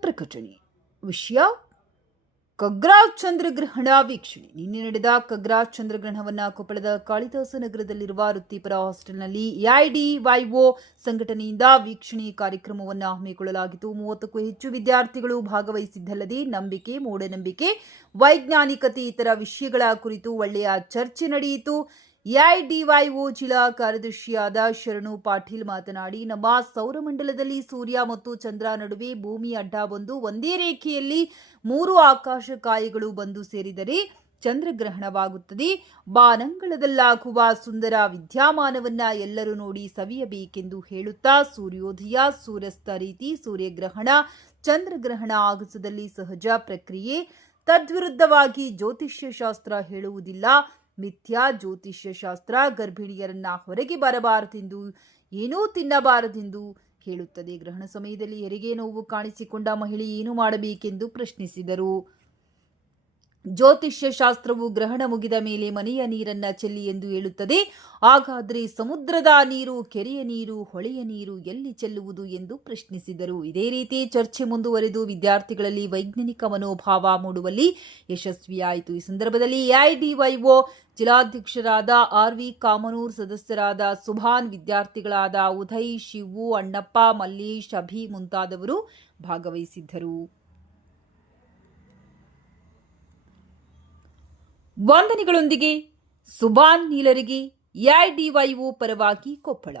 ಪ್ರಕಟಣೆ. ವಿಷಯ? ಕಗ್ರಾ ಚಂದ್ರಗ್ರಹಣ ವೀಕ್ಷಣೆ. ನಿನ್ನೆ ನಡೆದ ಕಗ್ರಾ ಚಂದ್ರಗ್ರಹಣವನ್ನು ಕೊಪ್ಪಳದ ಕಾಳಿದಾಸ ನಗರದಲ್ಲಿರುವ ವೃತ್ತಿಪರ ಹಾಸ್ಟೆಲ್ನಲ್ಲಿ ಎಐಡಿವೈಒ ಸಂಘಟನೆಯಿಂದ ವೀಕ್ಷಣೆ ಕಾರ್ಯಕ್ರಮವನ್ನು ಹಮ್ಮಿಕೊಳ್ಳಲಾಗಿತ್ತು. ಮೂವತ್ತಕ್ಕೂ ಹೆಚ್ಚು ವಿದ್ಯಾರ್ಥಿಗಳು ಭಾಗವಹಿಸಿದ್ದಲ್ಲದೆ ನಂಬಿಕೆ, ಮೂಢನಂಬಿಕೆ, ವೈಜ್ಞಾನಿಕತೆ ಇತರ ವಿಷಯಗಳ ಕುರಿತು ಒಳ್ಳೆಯ ಚರ್ಚೆ ನಡೆಯಿತು. ಎಐಡಿವೈಒ ಜಿಲ್ಲಾ ಕಾರ್ಯದರ್ಶಿಯಾದ ಶರಣು ಪಾಟೀಲ್ ಮಾತನಾಡಿ, ನಮ್ಮ ಸೌರಮಂಡಲದಲ್ಲಿ ಸೂರ್ಯ ಮತ್ತು ಚಂದ್ರ ನಡುವೆ ಭೂಮಿ ಅಡ್ಡ ಬಂದು ಒಂದೇ ರೇಖೆಯಲ್ಲಿ ಮೂರು ಆಕಾಶಕಾಯಗಳು ಬಂದು ಸೇರಿದರೆ ಚಂದ್ರಗ್ರಹಣವಾಗುತ್ತದೆ. ಬಾನಂಗಳದಲ್ಲಾಗುವ ಸುಂದರ ವಿದ್ಯಾಮಾನವನ್ನ ಎಲ್ಲರೂ ನೋಡಿ ಸವಿಯಬೇಕೆಂದು ಹೇಳುತ್ತಾ ಸೂರ್ಯೋದಯ, ಸೂರ್ಯಸ್ತ ರೀತಿ ಸೂರ್ಯಗ್ರಹಣ, ಚಂದ್ರಗ್ರಹಣ ಆಗಸದಲ್ಲಿ ಸಹಜ ಪ್ರಕ್ರಿಯೆ. ತದ್ವಿರುದ್ಧವಾಗಿ ಜ್ಯೋತಿಷ್ಯ ಶಾಸ್ತ್ರ ಹೇಳುವುದಿಲ್ಲ. ಮಿಥ್ಯಾ ಜ್ಯೋತಿಷ್ಯ ಶಾಸ್ತ್ರ ಗರ್ಭಿಣಿಯರನ್ನ ಹೊರಗೆ ಬರಬಾರದೆಂದು, ಏನೂ ತಿನ್ನಬಾರದೆಂದು ಹೇಳುತ್ತದೆ. ಗ್ರಹಣ ಸಮಯದಲ್ಲಿ ಹೆರಿಗೆ ನೋವು ಕಾಣಿಸಿಕೊಂಡ ಮಹಿಳೆ ಏನು ಮಾಡಬೇಕೆಂದು ಪ್ರಶ್ನಿಸಿದರು. ಜ್ಯೋತಿಷ್ಯ ಶಾಸ್ತ್ರವು ಗ್ರಹಣ ಮುಗಿದ ಮೇಲೆ ಮನೆಯ ನೀರನ್ನ ಚೆಲ್ಲಿ ಎಂದು ಹೇಳುತ್ತದೆ. ಹಾಗಾದರೆ ಸಮುದ್ರದ ನೀರು, ಕೆರೆಯ ನೀರು, ಹೊಳೆಯ ನೀರು ಎಲ್ಲಿ ಚೆಲ್ಲುವುದು ಎಂದು ಪ್ರಶ್ನಿಸಿದರು. ಇದೇ ರೀತಿ ಚರ್ಚೆ ಮುಂದುವರೆದು ವಿದ್ಯಾರ್ಥಿಗಳಲ್ಲಿ ವೈಜ್ಞಾನಿಕ ಮನೋಭಾವ ಮೂಡುವಲ್ಲಿ ಯಶಸ್ವಿಯಾಯಿತು. ಈ ಸಂದರ್ಭದಲ್ಲಿ ಎಐಡಿವೈಒ ಜಿಲ್ಲಾಧ್ಯಕ್ಷರಾದ ಆರ್ ವಿ ಕಾಮನೂರ್, ಸದಸ್ಯರಾದ ಸುಭಾನ್, ವಿದ್ಯಾರ್ಥಿಗಳಾದ ಉದಯ್, ಶಿವು, ಅಣ್ಣಪ್ಪ, ಮಲ್ಲೇಶ್, ಅಭಿ ಮುಂತಾದವರು ಭಾಗವಹಿಸಿದ್ದರು. ವಂದನೆಗಳೊಂದಿಗೆ ಸುಬಾನ್ ನೀಲರಿಗೆ ಎಐಡಿವೈಒ ಪರವಾಗಿ ಕೊಪ್ಪಳ.